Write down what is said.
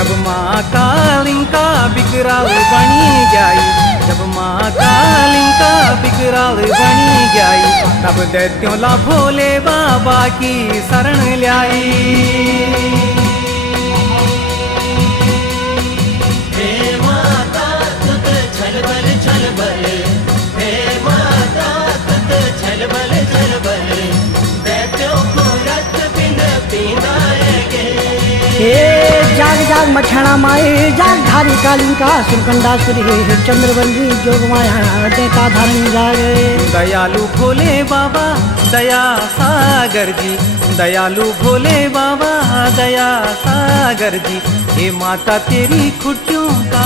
जब माँ कालिंका बिकराल बनी जाई, जब माँ कालिंका बिकराल बनी जाई, तब दैत्यों ला भोले बाबा की शरण ल्याई। हे जाग जाग मछाणा माए, जाग धारी कालिंका सुरकंडासुरी, चंद्रबंदी जोग माया देता धारण जागे। दयालु भोले बाबा दया सागर जी, दयालु भोले बाबा दया सागर जी, हे माता तेरी खुटियों का